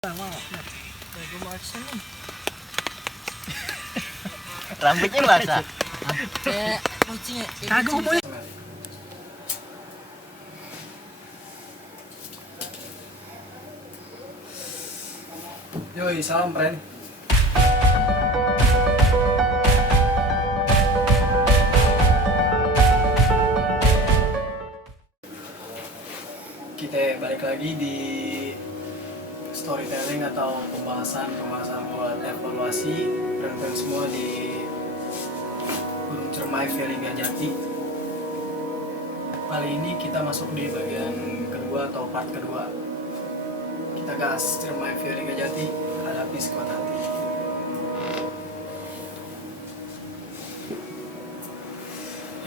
Gue mau action nih. Rambutnya basah. Kayak kucing ya. Kagak gue boleh. Yoi, salam friend. Kita balik lagi di storytelling atau pembahasan buat evaluasi friend-friend semua di Gunung Cermai Valley Gajati. Kali ini kita masuk di bagian kedua atau part kedua. Kita gas Cermai Valley Gajati, hadapi sekuat hati.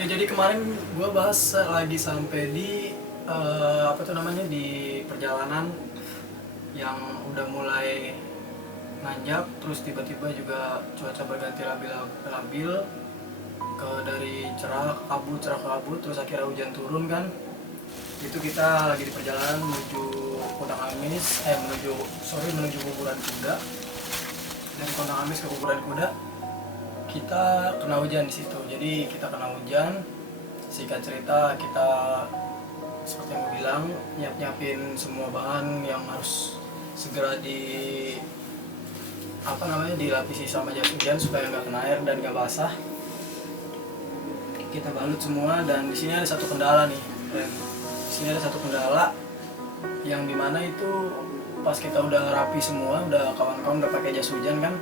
Ya, jadi kemarin gue bahas lagi sampai di di perjalanan yang udah mulai nanjak, terus tiba-tiba juga cuaca berganti labil dari cerah ke kabut, terus akhirnya hujan turun kan. Itu kita lagi di perjalanan menuju Kondang Amis, menuju kuburan kuda. Dari Kondang Amis ke kuburan kuda kita kena hujan di situ. Jadi kita kena hujan. Singkat cerita, kita seperti yang gue bilang, nyiapin semua bahan yang harus segera dilapisi sama jas hujan supaya nggak kena air dan nggak basah. Kita balut semua, dan di sini ada satu kendala nih. Di sini ada satu kendala yang dimana itu pas kita udah rapi semua, udah kawan-kawan udah pakai jas hujan kan,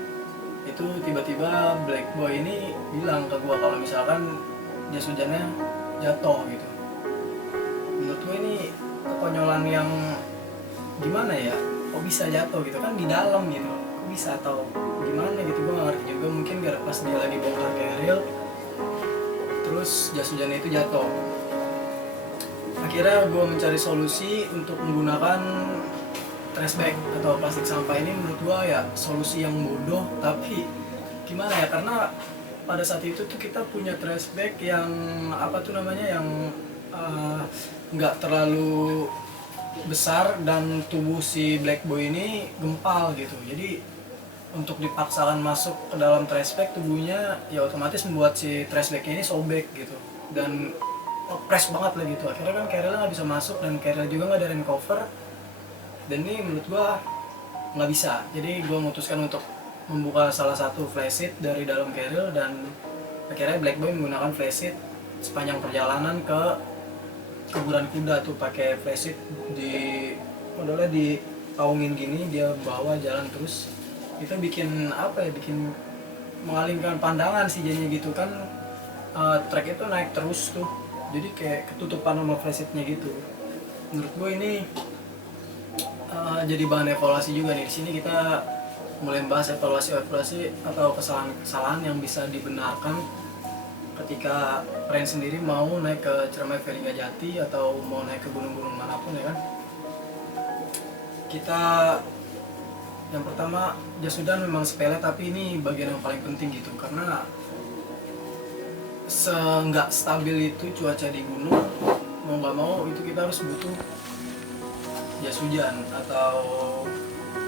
itu tiba-tiba Black Boy ini bilang ke gua kalau misalkan jas hujannya jatuh gitu. Menurut gue ini kekonyolan yang gimana ya, kok bisa jatuh gitu kan di dalam gitu, kok bisa atau gimana gitu, gue gak ngerti juga. Mungkin gara pas dia lagi bongkar keril terus jas hujannya itu jatuh. Akhirnya gue mencari solusi untuk menggunakan trash bag atau plastik sampah ini. Menurut gue ya solusi yang bodoh, tapi gimana ya, karena pada saat itu tuh kita punya trash bag yang yang nggak terlalu besar dan tubuh si Black Boy ini gempal gitu. Jadi untuk dipaksakan masuk ke dalam trash bag, tubuhnya ya otomatis membuat si trash bag ini sobek gitu dan press banget lah gitu. Akhirnya kan carrier nggak bisa masuk, dan carrier juga nggak ada rain cover, dan ini menurut gua nggak bisa. Jadi gua memutuskan untuk membuka salah satu flashseat dari dalam carrier, dan akhirnya Black Boy menggunakan flashseat sepanjang perjalanan ke kuburan kuda tuh, pakai flashseat modalnya dipaungin gini, dia bawa jalan terus. Itu bikin bikin mengalihkan pandangan sih jadinya gitu kan. Trek itu naik terus tuh, jadi kayak ketutupan sama flashseatnya gitu. Menurut gue ini jadi bahan evaluasi juga nih. Di sini kita mulai bahas evaluasi atau kesalahan yang bisa dibenarkan ketika friend sendiri mau naik ke Cermai Valley Gajati atau mau naik ke gunung-gunung manapun ya kan. Kita yang pertama, jas hujan memang sepele, tapi ini bagian yang paling penting gitu, karena nggak stabil itu cuaca di gunung, mau nggak mau itu kita harus butuh jas hujan atau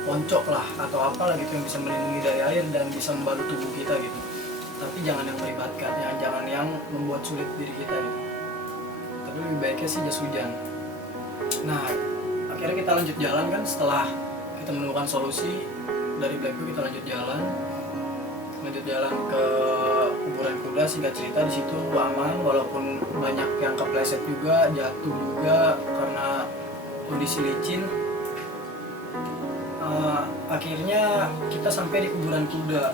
poncok lah atau apalah gitu yang bisa melindungi dari air dan bisa membalut tubuh kita gitu. Tapi jangan yang melibatkan, jangan yang membuat sulit diri kita gitu. Tapi lebih baiknya sih jas hujan. Nah, akhirnya kita lanjut jalan kan, setelah kita menemukan solusi dari Black Boy, kita lanjut jalan ke kuburan kuda. Singkat cerita di situ aman, walaupun banyak yang kepleset juga, jatuh juga karena kondisi licin. Akhirnya kita sampai di kuburan kuda.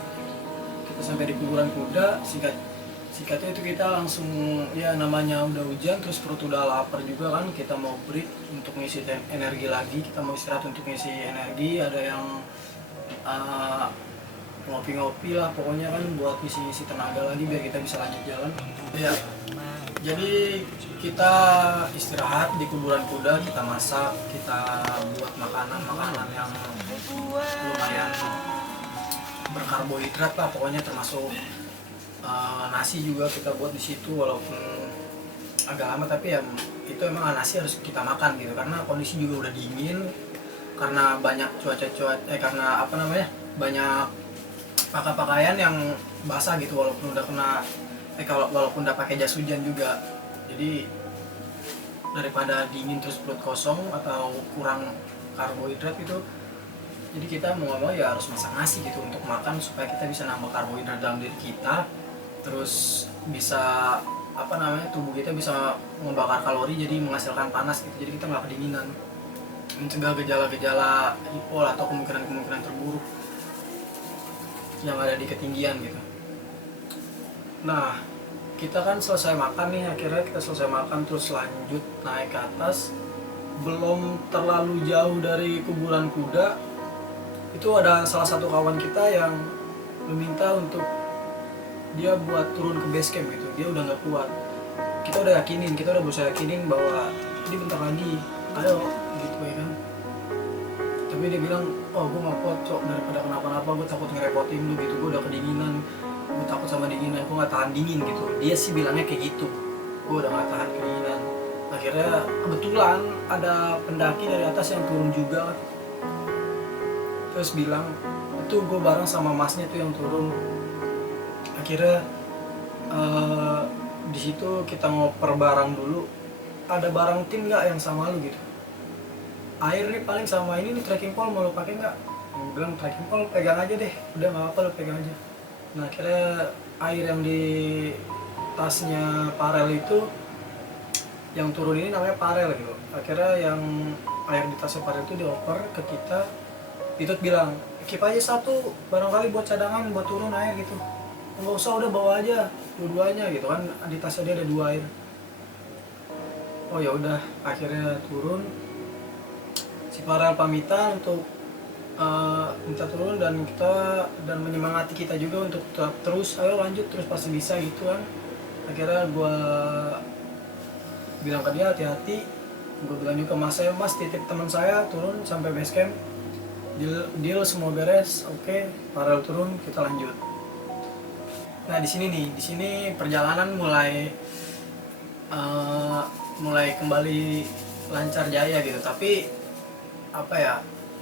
Singkatnya itu kita langsung, ya namanya udah hujan, terus perut udah lapar juga kan, kita mau break untuk ngisi energi lagi, kita mau istirahat untuk ngisi energi. Ada yang ngopi-ngopi lah pokoknya kan, buat ngisi tenaga lagi biar kita bisa lanjut jalan ya. Jadi kita istirahat di kuburan kuda, kita masak, kita buat makanan yang lumayan berkarbohidrat lah pokoknya, termasuk nasi juga kita buat di situ, walaupun agak lama, tapi ya itu emang nasi harus kita makan gitu karena kondisi juga udah dingin. karena banyak karena apa namanya, banyak pakaian yang basah gitu, walaupun udah kena walaupun udah pakai jas hujan juga. Jadi daripada dingin terus perut kosong atau kurang karbohidrat gitu, jadi kita mau nggak mau ya harus masak nasi gitu untuk makan, supaya kita bisa nambah karbohidrat dalam diri kita, terus bisa apa namanya, tubuh kita bisa membakar kalori jadi menghasilkan panas gitu, jadi kita nggak kedinginan, mencegah gejala-gejala hipol atau kemungkinan terburuk yang ada di ketinggian gitu. Nah, kita kan selesai makan nih, akhirnya kita selesai makan terus lanjut naik ke atas. Belum terlalu jauh dari kuburan kuda, itu ada salah satu kawan kita yang meminta untuk dia buat turun ke base camp gitu. Dia udah nggak kuat. Kita udah berusaha yakinin bahwa ini bentar lagi, ayo gitu ya kan. Tapi dia bilang, oh gue nggak kuat cok, daripada kenapa-napa gue takut ngerepotin lu gitu, gue udah kedinginan, gue takut sama dinginan, gue nggak tahan dingin gitu. Dia sih bilangnya kayak gitu, gue udah nggak tahan kedinginan. Akhirnya kebetulan ada pendaki dari atas yang turun juga, terus bilang itu gue bareng sama masnya tuh yang turun. Akhirnya di situ kita ngoper barang dulu, ada barang tim nggak yang sama lu gitu, air nih paling sama ini nih, trekking pole mau lo pakai nggak? Gue bilang trekking pole pegang aja deh, udah nggak apa lo pegang aja. Nah akhirnya air yang di tasnya Parel itu, yang turun ini namanya Parel gitu, akhirnya yang air di tasnya Parel itu dioper ke kita. Ditut bilang, keep aja satu, barangkali buat cadangan, buat turun air gitu. Nggak usah, udah bawa aja dua-duanya gitu kan, di tasnya dia ada 2 air. Oh ya udah, akhirnya turun. Si Farel pamitan untuk minta turun dan menyemangati kita juga untuk tetap terus, ayo lanjut terus pasti bisa gitu kan. Akhirnya gue bilang ke dia hati-hati, gue bilang juga mas titip teman saya turun sampai base camp, deal semua beres, oke. Farel turun, kita lanjut. Nah di sini perjalanan mulai kembali lancar jaya gitu, tapi apa ya,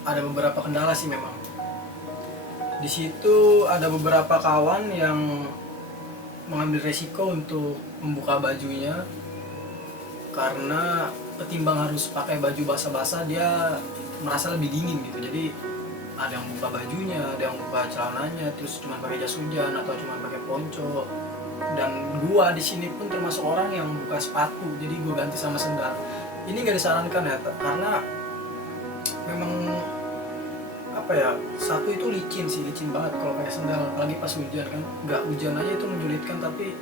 ada beberapa kendala sih memang. Di situ ada beberapa kawan yang mengambil resiko untuk membuka bajunya, karena ketimbang harus pakai baju basah-basah dia merasa lebih dingin gitu. Jadi ada yang buka bajunya, ada yang buka celananya, terus cuma pakai jas hujan atau cuma pakai ponco. Dan gua di sini pun termasuk orang yang buka sepatu, jadi gua ganti sama sendal. Ini gak disarankan ya, karena memang apa ya, satu itu licin banget kalau pakai sendal, apalagi pas hujan kan. Nggak hujan aja itu menyulitkan, tapi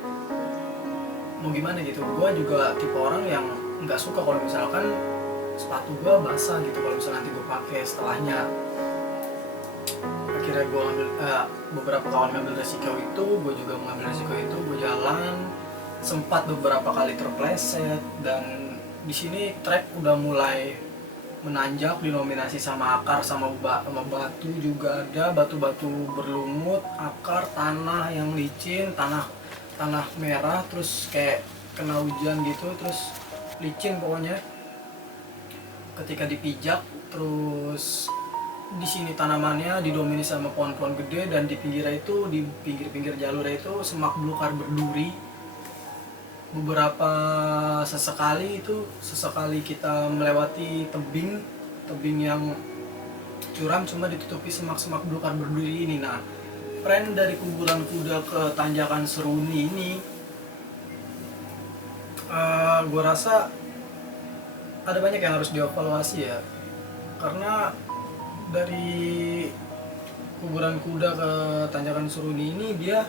mau gimana gitu, gua juga tipe orang yang nggak suka kalau misalkan sepatu gua basah gitu kalau misalnya nanti gua pakai setelahnya. Akhirnya gue ngambil, beberapa kawan ngambil resiko itu, gue juga mengambil resiko itu. Gue jalan, sempat beberapa kali terpleset, dan di sini trek udah mulai menanjak, dinominasi sama akar, sama batu juga ada, batu-batu berlumut, akar, tanah yang licin, tanah merah, terus kayak kena hujan gitu, terus licin pokoknya. Ketika dipijak, terus di sini tanamannya didominasi sama pohon-pohon gede, dan di pinggirnya itu, di pinggir-pinggir jalurnya itu semak belukar berduri. Beberapa sesekali kita melewati tebing yang curam, cuma ditutupi semak-semak belukar berduri ini. Nah, tren dari kuburan kuda ke tanjakan Seruni ini, gue rasa ada banyak yang harus dievaluasi ya, karena dari kuburan kuda ke tanjakan Seruni ini dia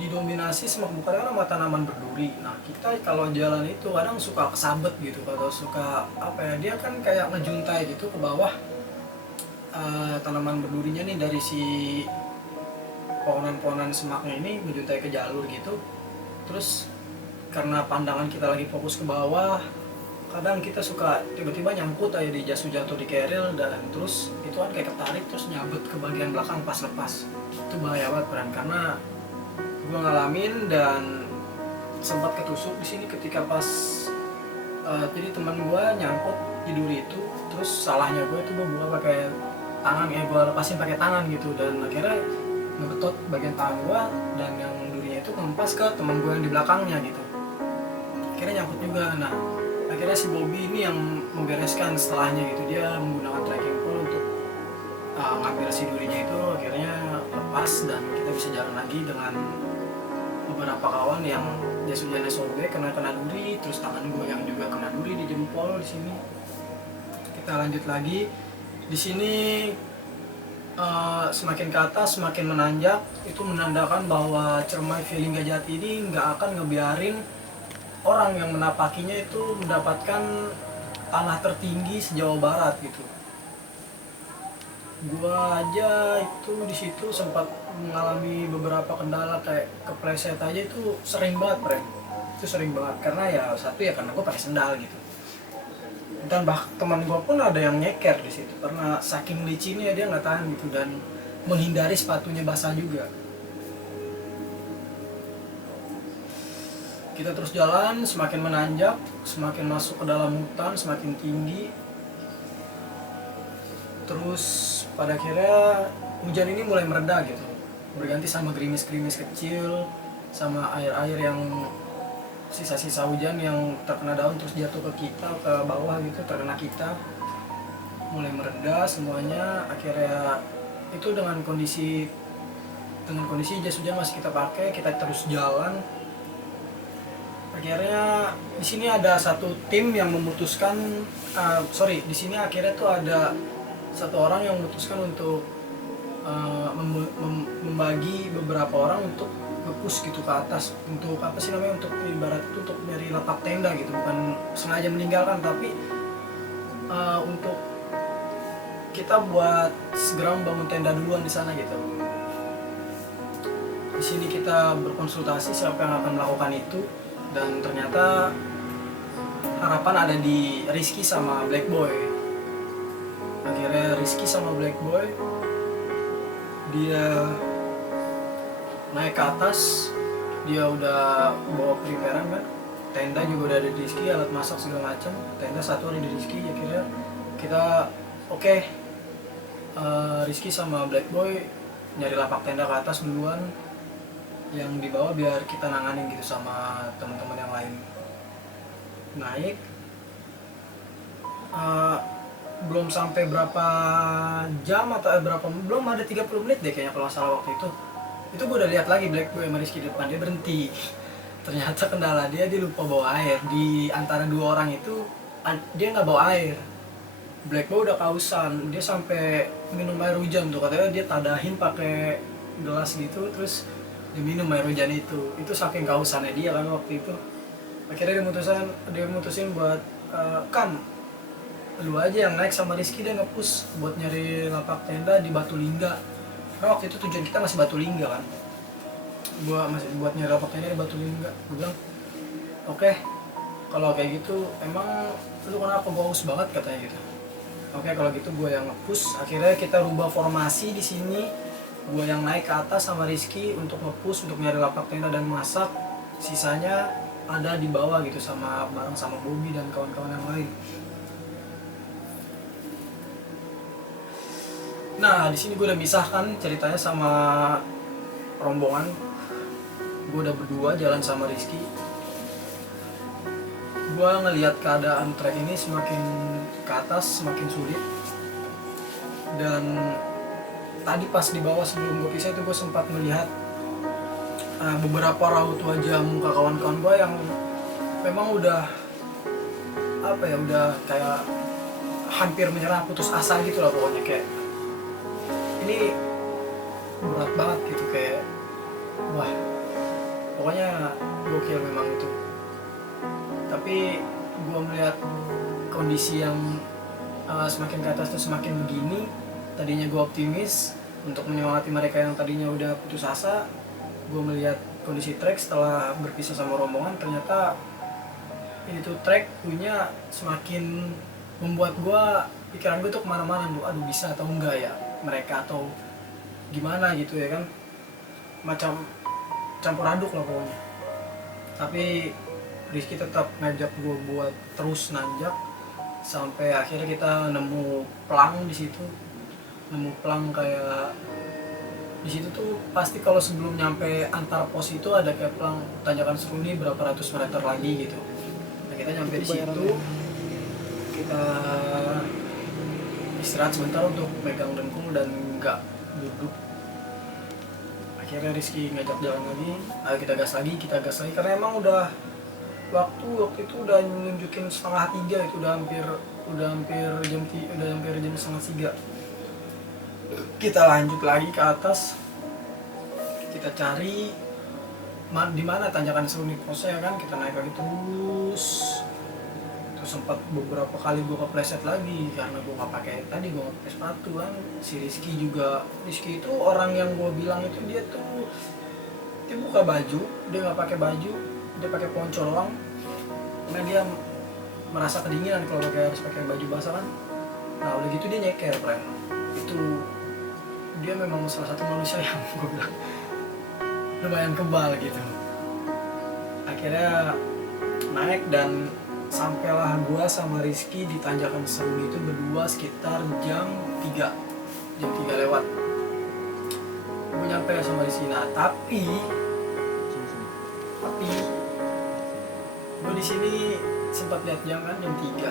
didominasi semak belukar sama tanaman berduri. Nah kita kalau jalan itu kadang suka kesabet gitu, atau suka apa ya, dia kan kayak ngejuntai gitu ke bawah, tanaman berdurinya nih dari si pohonan-pohonan semaknya ini ngejuntai ke jalur gitu. Terus karena pandangan kita lagi fokus ke bawah, kadang kita suka tiba-tiba nyangkut aja di jas hujan atau di keril, dan terus itu kan kayak ketarik terus nyabet ke bagian belakang pas lepas. Itu bahaya banget beran, karena gue ngalamin dan sempat ketusuk di sini ketika pas jadi teman gue nyangkut di duri itu. Terus salahnya gue itu gue buka pakai tangan, ya gue lepasin pakai tangan gitu, dan akhirnya ngebetot bagian tangan gue, dan yang durinya itu ngempas ke teman gue yang di belakangnya gitu, akhirnya nyangkut juga. Nah akhirnya si Bobby ini yang membereskan setelahnya gitu, dia menggunakan trekking pole untuk ngambil si durinya itu, akhirnya lepas dan kita bisa jalan lagi dengan beberapa kawan yang jas hujannya sobek kena duri, terus tangan gue yang juga kena duri di jempol di sini. Kita lanjut lagi di sini. Semakin ke atas semakin menanjak, itu menandakan bahwa Cermai Feeling Gajati ini nggak akan ngebiarin orang yang menapakinya itu mendapatkan tanah tertinggi sejauh barat gitu. Gua aja itu di situ sempat mengalami beberapa kendala, kayak kepleset aja itu sering banget, Bren. Itu sering banget karena ya satu ya karena gua pakai sendal gitu. Dan teman gue pun ada yang nyeker di situ karena saking licinnya dia nggak tahan gitu, dan menghindari sepatunya basah juga. Kita terus jalan, semakin menanjak, semakin masuk ke dalam hutan, semakin tinggi. Terus pada akhirnya hujan ini mulai mereda gitu, berganti sama gerimis-gerimis kecil, sama air-air yang sisa-sisa hujan yang terkena daun terus jatuh ke kita, ke bawah gitu, terkena kita. Mulai mereda semuanya, akhirnya itu dengan kondisi jas hujan masih kita pakai, kita terus jalan. Akhirnya di sini ada satu tim yang memutuskan, di sini akhirnya tuh ada satu orang yang memutuskan untuk membagi beberapa orang untuk nge-push gitu ke atas, untuk apa sih namanya, untuk ibarat itu untuk nyari lapak tenda gitu, bukan sengaja meninggalkan, tapi untuk kita buat segera membangun tenda duluan di sana gitu. Di sini kita berkonsultasi siapa yang akan melakukan itu, dan ternyata harapan ada di Rizky sama Black Boy. Akhirnya Rizky sama Black Boy dia naik ke atas, dia udah bawa preparean kan, tenda juga udah ada di Rizky, alat masak segala macam, tenda satu ada di Rizky. Akhirnya kita Rizky sama Black Boy nyari lapak tenda ke atas duluan, yang di bawah biar kita nanganin gitu sama teman-teman yang lain. Naik belum sampai berapa jam atau belum ada 30 menit deh kayaknya kalau salah waktu itu gue udah lihat lagi Black Boy sama Rizky di depan, dia berhenti. Ternyata kendala dia lupa bawa air. Di antara dua orang itu dia nggak bawa air. Black Boy udah kehausan, dia sampai minum air hujan tuh, katanya dia tadahin pakai gelas gitu, terus dia minum air hujan itu saking kehausannya dia kan waktu itu. Akhirnya dia mutusin buat Kam, lu aja yang naik sama Rizky, dia nge-push buat nyari lapak tenda di Batu Lingga. Karena waktu itu tujuan kita masih Batu Lingga kan, gua masih buat nyari lapak tenda di Batu Lingga. Gue bilang oke, kalau kayak gitu emang lu kenapa bagus banget katanya gitu. Oke, kalau gitu gue yang nge-push. Akhirnya kita rubah formasi di sini, gue yang naik ke atas sama Rizky untuk nge-push untuk nyari lapak tenda dan masak. Sisanya ada di bawah gitu bareng sama Bobby dan kawan-kawan yang lain. Nah, di sini gue udah misahkan ceritanya sama rombongan. Gue udah berdua jalan sama Rizky. Gue ngelihat keadaan trek ini semakin ke atas semakin sulit. Dan tadi pas di bawah sebelum gue pisah itu gue sempat melihat beberapa raut wajah muka kawan-kawan gue yang memang udah udah kayak hampir menyerah, putus asa gitu lah pokoknya. Kayak ini berat banget gitu, kayak wah pokoknya gokil memang itu. Tapi gue melihat kondisi yang semakin ke atas tuh semakin begini. Tadinya gue optimis untuk menyemangati mereka yang tadinya udah putus asa. Gue melihat kondisi trek setelah berpisah sama rombongan, ternyata ini tuh trek punya semakin membuat gue, pikiran gue tuh kemana-mana tuh, aduh bisa atau enggak ya mereka atau gimana gitu ya kan, macam campur aduk lah pokoknya. Tapi Rizky tetap ngajak gue buat terus nanjak, sampai akhirnya kita nemu plang di situ, kayak di situ tuh pasti kalau sebelum nyampe antar pos itu ada kayak plang tanjakan Seruni berapa ratus meter lagi gitu. Nah kita nyampe di situ, kita istirahat sebentar untuk megang dengkul dan nggak duduk. Akhirnya Rizky ngajak jalan lagi, ayo kita gas lagi karena emang udah waktu itu udah nunjukin 2:30 itu udah hampir jam 2:30. Kita lanjut lagi ke atas, kita cari di mana tanjakan Seruni posnya kan, kita naik lagi terus sempat beberapa kali gue kepleset lagi karena gue nggak pakai sepatu kan. Si Rizky itu orang yang gue bilang itu dia buka baju, dia nggak pakai baju, dia pakai ponco doang karena dia merasa kedinginan kalau harus pakai baju basah kan. Nah udah gitu dia nyeker, friend. Itu dia memang salah satu manusia yang gue bilang lumayan kebal gitu. Akhirnya naik dan sampailah gua sama Rizky di tanjakan Seruni itu berdua sekitar jam 3 lewat. Gue nyampe sama Rizky. Nah tapi gue di sini sempat lihat jam kan jam 3.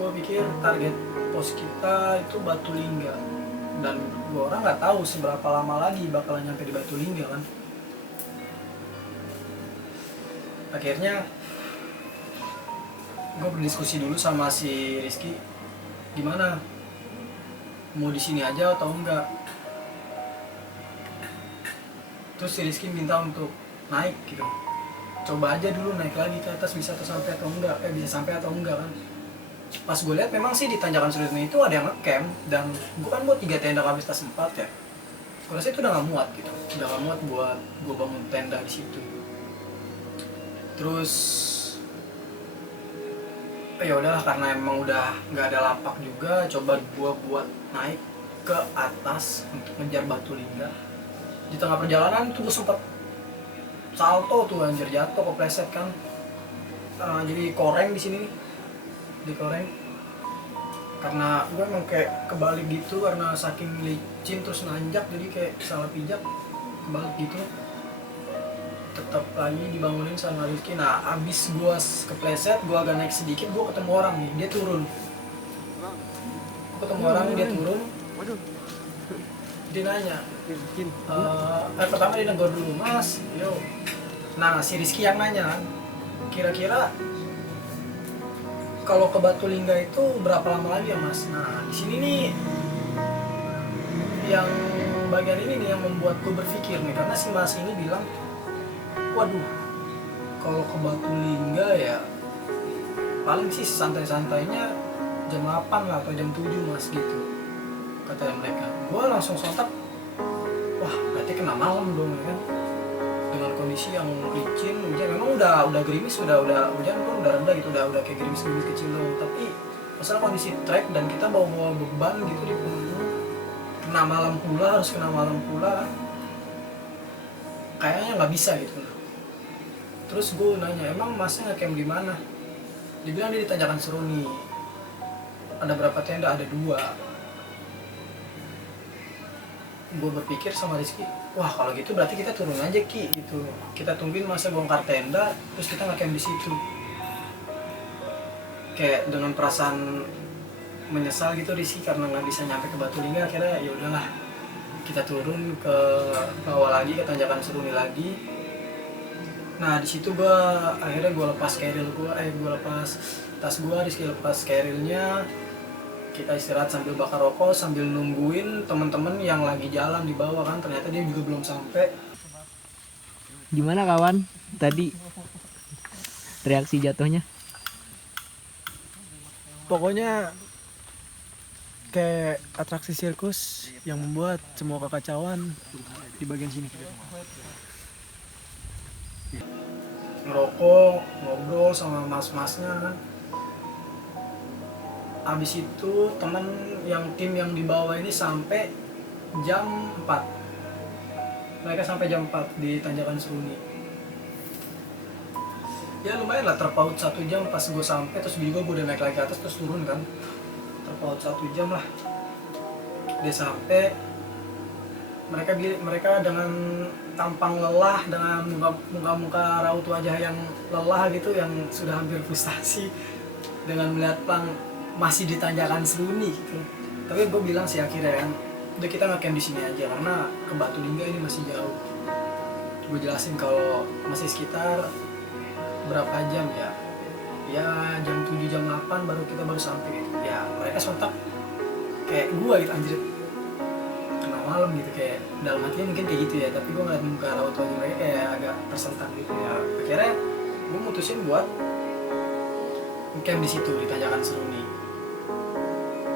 Gue pikir target pos kita itu Batu Lingga dan gue orang nggak tahu seberapa lama lagi bakalan nyampe di Batu Lingga kan. Akhirnya gue berdiskusi dulu sama si Rizky, gimana mau di sini aja atau enggak. Terus si Rizky minta untuk naik gitu, coba aja dulu naik lagi ke atas bisa sampai atau enggak, kan. Pas gue lihat memang sih di tanjakan Seruni itu ada yang ngecamp dan gue kan buat 3 tenda kapasitas 4 ya. Gue rasa itu udah nggak muat gitu, buat gue bangun tenda di situ. Terus ya udahlah karena emang udah nggak ada lapak juga, coba gua buat naik ke atas untuk ngejar Batu Lingga. Di tengah perjalanan tuh gua sempet salto tuh, anjir, jatuh kepleset kan. Jadi koreng di sini, karena gua emang kayak kebalik gitu karena saking licin terus nanjak, jadi kayak salah pijak kebalik gitu. Tetap lagi dibangunin sama Rizky. Nah abis gue kepleset, gue agak naik sedikit, gue ketemu orang nih, dia turun. Dia nanya, pertama dia negor dulu, mas, yo. Nah si Rizky yang nanya kan, kira-kira kalau ke Batu Lingga itu berapa lama lagi ya mas? Nah di sini nih yang bagian ini nih yang membuat gue berpikir nih, karena si mas ini bilang, waduh, kalau ke Batu Lingga ya paling sih santai-santainya jam 8 lah atau jam 7 mas gitu, kata mereka. Gue langsung sontak, wah berarti kena malam dong ya kan, dengan kondisi yang licin, hujan memang udah gerimis, udah hujan pun udah reda gitu, udah kayak gerimis kecil dong. Tapi masalah kondisi trek dan kita bawa beban gitu di punggung, harus kena malam pula, kayaknya nggak bisa gitu. Terus gue nanya, emang masnya ngecamp di mana? Dia bilang dia di tanjakan Seruni. Ada berapa tenda? Ada 2. Gue berpikir sama Rizky, wah kalau gitu berarti kita turun aja Ki gitu. Kita tungguin masa bongkar tenda, terus kita ngecamp di situ. Kayak dengan perasaan menyesal gitu Rizky karena nggak bisa nyampe ke Batu Lingga. Akhirnya ya udahlah, kita turun ke bawah lagi, ke tanjakan Seruni lagi. Nah di situ akhirnya gue lepas keril gue lepas tas gue, Rizky lepas kerilnya. Kita istirahat sambil bakar rokok, sambil nungguin teman-teman yang lagi jalan di bawah kan, ternyata dia juga belum sampai. Gimana kawan tadi reaksi jatuhnya? Pokoknya kayak atraksi sirkus yang membuat semua kekacauan di bagian sini. Ngerokok, ngobrol sama mas-masnya kan. Abis itu tim yang di bawah ini sampai jam 4. Mereka sampai jam 4 di tanjakan Seruni. ya lumayan lah, terpaut 1 jam. Pas gue sampai terus gue udah naik lagi ke atas terus turun kan, terpaut 1 jam lah. Dia sampai, mereka dengan tampang lelah, dengan muka raut wajah yang lelah gitu, yang sudah hampir frustasi dengan melihat Plang masih di tanjakan Seruni gitu. Tapi gue bilang sih akhirnya kan, udah kita nge-camp di sini aja karena ke Batu Lingga ini masih jauh. Gue jelasin kalau masih sekitar berapa jam ya, jam 7 jam 8 baru kita sampai gitu. Ya mereka sontak kayak gue gitu, anjir kena malam gitu, kayak dalam hatinya mungkin kayak gitu ya, tapi gue ngeliat muka raut wajah mereka kayak agak tersentak gitu ya. Akhirnya gue mutusin buat camp di situ di tanjakan Seruni.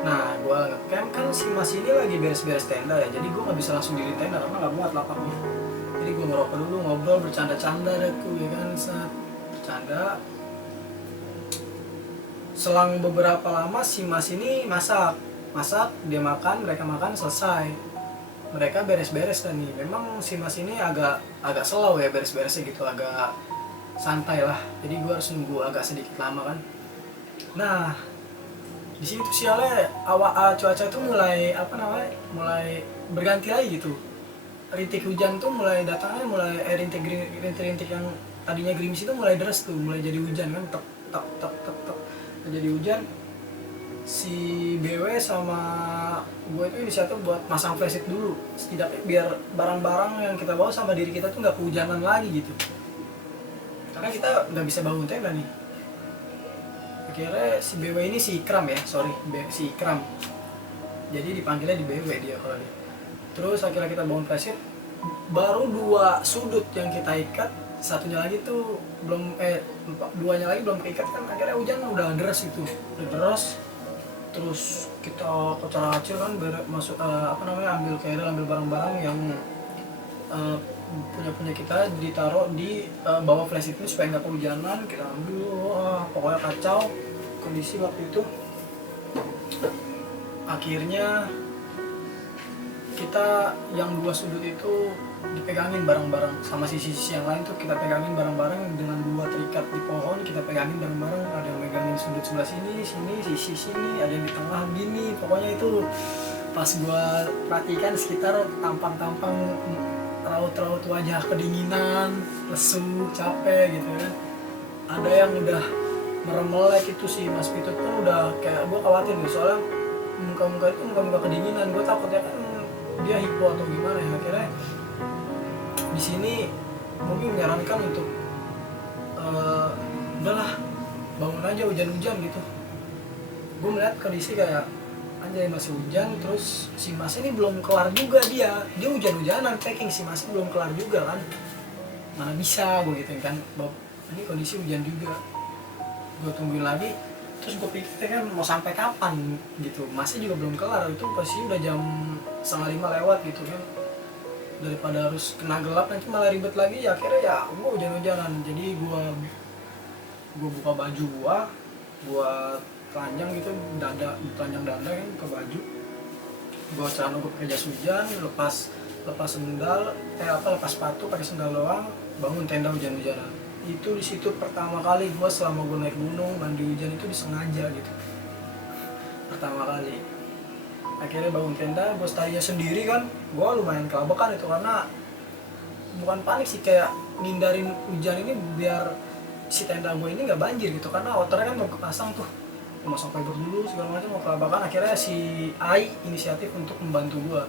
Nah gue camp kan si Mas ini lagi beres-beres tenda ya, jadi gue nggak bisa langsung diri tenda karena nggak muat lapaknya. Jadi gue ngerokok dulu, ngobrol, bercanda-canda deh tuh ya kan, saat bercanda. Selang beberapa lama si Mas ini masak, dia makan, mereka makan, selesai. Mereka beres-beres dan nih, memang si Mas ini agak slow ya beres-beresnya gitu, agak santai lah. Jadi gue harus nunggu agak sedikit lama kan. Nah, di situ sialnya cuaca tuh mulai mulai berganti lagi gitu. Rintik hujan tuh mulai datangnya, rintik yang tadinya gerimis itu mulai deras tuh, mulai jadi hujan kan, tek jadi hujan. Si BW sama gue itu inisiatif buat masang flashlight dulu, setidaknya biar barang-barang yang kita bawa sama diri kita tuh nggak kehujanan lagi gitu, karena kita nggak bisa bangun tenda nih. Akhirnya si BW ini si Ikram, jadi dipanggilnya di BW dia kalau dia. Terus akhirnya kita bangun flashlight, baru 2 sudut yang kita ikat, satunya lagi tuh duanya lagi belum keikat kan. Akhirnya hujan udah deras itu, terus kita kocar kacir kan, ambil kayak ambil barang-barang yang punya kita, ditaruh di bawah flash itu supaya nggak kehujanan. Kita ambil, pokoknya kacau kondisi waktu itu. Akhirnya kita yang 2 sudut itu dipegangin bareng-bareng sama sisi-sisi yang lain tuh, kita pegangin bareng-bareng dengan 2 terikat di pohon, kita pegangin bareng-bareng. Ada yang megangin sudut sebelah sini, sisi sini, ada yang di tengah gini. Pokoknya itu pas gua perhatikan sekitar tampang-tampang, raut-raut wajah kedinginan, lesu, capek gitu kan. Ada yang udah merem melek itu sih, Mas Pitut pun udah kayak, gua khawatir nih soalnya muka-muka itu muka-muka kedinginan. Gua takutnya kan dia hipo atau gimana ya. Akhirnya di sini Mobi menyarankan untuk udahlah bangun aja hujan-hujan gitu. Gue melihat kondisi kayak anjay masih hujan, terus si Mas ini belum kelar juga, dia hujan-hujanan packing, si Mas belum kelar juga kan, mana bisa gue gitu kan, Bob ini kondisi hujan juga. Gue tungguin lagi, terus gue pikir kan mau sampai kapan gitu, masih juga belum kelar. Itu pasti udah jam 4:30 lewat gitu kan, daripada harus kena gelap nanti malah ribet lagi. Ya akhirnya ya gue hujan-hujanan. Jadi gue buka baju gue telanjang gitu, telanjang dada kan ke baju, gue celana gue pakai jas hujan, lepas sendal, lepas sepatu, pakai sendal doang, bangun tenda hujan-hujanan. Itu di situ pertama kali gue selama gue naik gunung mandi hujan itu disengaja gitu, pertama kali. Akhirnya bangun tenda, gue stay sendiri kan, gue lumayan kelabakan itu karena bukan panik sih, kayak ngindarin hujan ini biar si tenda gue ini nggak banjir gitu, karena outernya kan mau kepasang tuh, mau masang fiber dulu segala macam, mau kelabakan. Akhirnya si Ai inisiatif untuk membantu gue,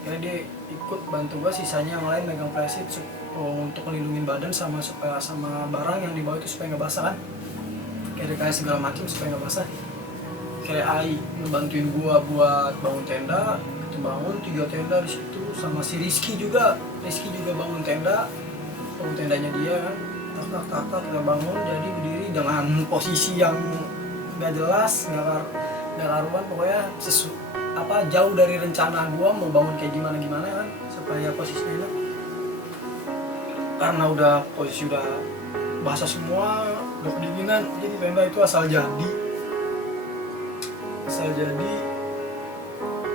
akhirnya dia ikut bantu gue, sisanya yang lain megang flashlight untuk melindungi badan sama barang yang dibawa itu supaya nggak basah kan, kayak segala macam supaya nggak basah. Kayak Ai ngebantuin gua buat bangun tenda, kita bangun 3 tenda di situ, sama si Rizky juga bangun tendanya dia kan, tak kita bangun, jadi berdiri dengan posisi yang nggak jelas, nggak karuan, pokoknya jauh dari rencana gua mau bangun kayak gimana kan, supaya posisinya enak. Karena posisi udah basah semua, udah kedinginan, jadi tenda itu asal jadi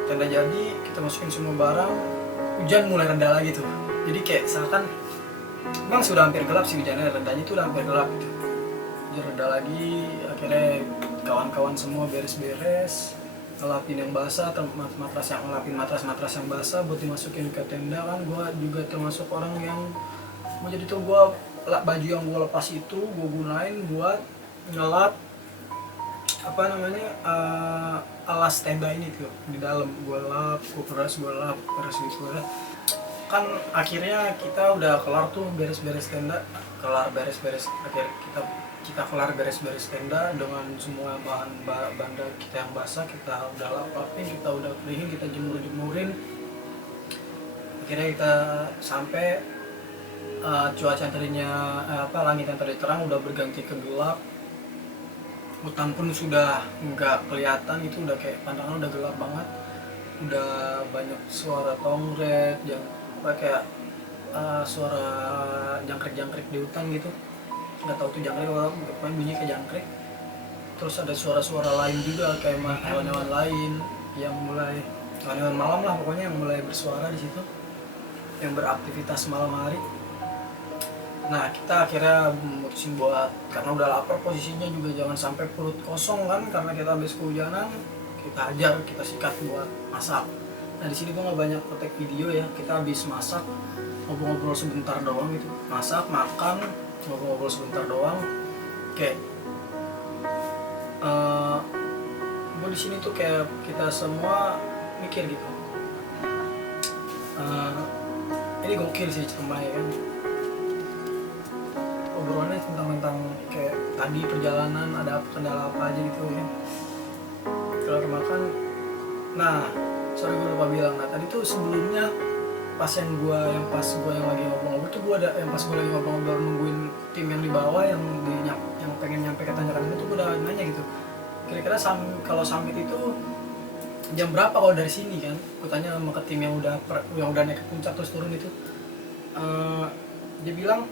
tenda jadi, kita masukin semua barang, hujan mulai reda lagi tuh. Jadi kayak seakan memang sudah hampir gelap sih, hujannya redanya itu udah hampir gelap gitu. hujan reda lagi, akhirnya kawan-kawan semua beres-beres, ngelapin yang basah, ngelapin matras yang basah buat dimasukin ke tenda kan. Gue juga termasuk orang yang mau jadi tuh, baju yang gue lepas itu gue gunain buat ngelap alas tenda ini tuh di dalam. Gue lap, gue peras gitu kan. Akhirnya kita udah kelar tuh beres-beres tenda, akhirnya kita kelar beres-beres tenda dengan semua bahan benda kita yang basah, kita udah lapin, kita udah keringin, kita jemurin. Akhirnya kita sampai, cuaca yang tadinya langit yang tadi terang udah berganti ke gelap. Hutan pun sudah nggak kelihatan, itu udah kayak pandangan udah gelap banget. Udah banyak suara tongret yang kayak suara jangkrik di hutan gitu. Nggak tahu tuh jangkrik apa, pokoknya bunyi kayak jangkrik. Terus ada suara-suara lain juga kayak hewan-hewan lain yang mulai, hewan malam lah pokoknya, yang mulai bersuara di situ, yang beraktivitas malam hari. Nah, kita akhirnya memutusin buat, karena udah lapar posisinya juga, jangan sampai perut kosong kan, karena kita habis kehujanan, kita hajar, kita sikat buat masak. Nah, di sini gua nggak banyak petik video ya, kita habis masak, ngobrol-ngobrol sebentar doang gitu, masak, makan, ngobrol-ngobrol sebentar doang. Kayak gua di sini tuh kayak kita semua mikir gitu. Ini gokil sih Ciremai kan. Obrolannya tentang kayak tadi perjalanan ada kendala apa aja gitu ya. Kelar makan. Nah, sorry gue lupa bilang. Nah, tadi tuh sebelumnya pas gue yang lagi ngobrol-ngobrol tuh, gue ada yang pas gue lagi ngobrol-ngobrol nungguin tim yang di bawah yang pengen nyampe ke tanjakan itu, gue udah nanya gitu. Kira-kira kalau summit itu jam berapa kalau dari sini kan? Gue tanya sama ke tim yang udah naik ke puncak terus turun itu. Dia bilang,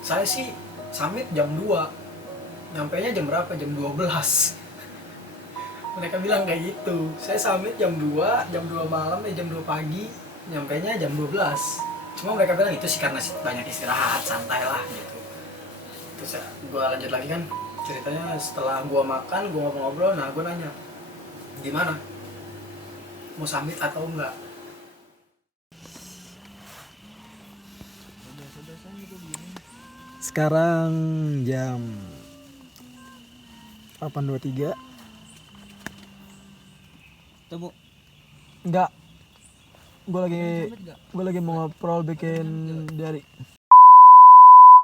saya sih summit jam 2, nyampainya jam berapa? Jam 12. Mereka bilang kayak gitu, saya summit jam 2 malam, jam 2 pagi, nyampainya jam 12. Cuma mereka bilang itu sih karena banyak istirahat, santai lah gitu. Terus gue lanjut lagi kan, ceritanya setelah gue makan, gue ngobrol-ngobrol, nah gue nanya, gimana? Mau summit atau enggak? Sekarang jam 8.23. Temu. Enggak. Gue lagi mau ngobrol bikin dari